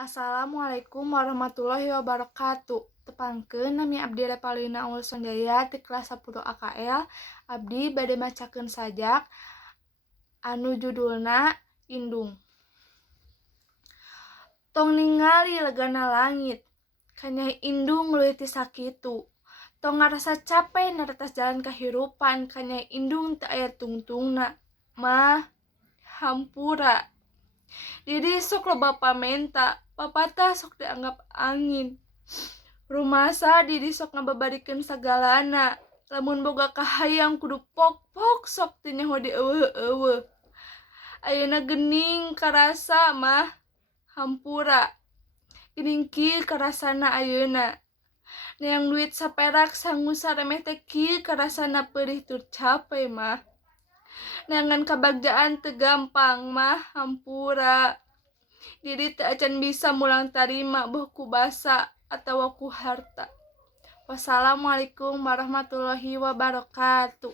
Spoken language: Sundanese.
Assalamualaikum warahmatullahi wabarakatuh. Tepangkeun nami abdi Revalina Unggul Sonjaya ti kelas 10 AKL. Abdi bade macakeun sajak anu judulna Indung. Tong ningali legana langit, kanyai indung leuwih ti sakitu. Tong ngarasa capek naretas jalan kahirupan, kanyai indung teu aya tungtungna. Mah hampura. Didi sok loba pamenta, papatah sok dianggap angin. Rumasa didi sok ngababarikeun sagalana. Lamun boga kahayang kudu pok-pok sok teu nyaho dieuweuh-euweuh. Ayeuna geuning karasa mah hampura. Geuning kieu karasana ayeuna. Neang duit saperak sangu saremeh teh kieu karasana peurih tur capek mah. Neangan kabagjaan teu gampang mah hampura. Didi teu acan bisa mulang tarima beuh ku basa atawa ku harta. Wassalamualaikum warahmatullahi wabarakatuh.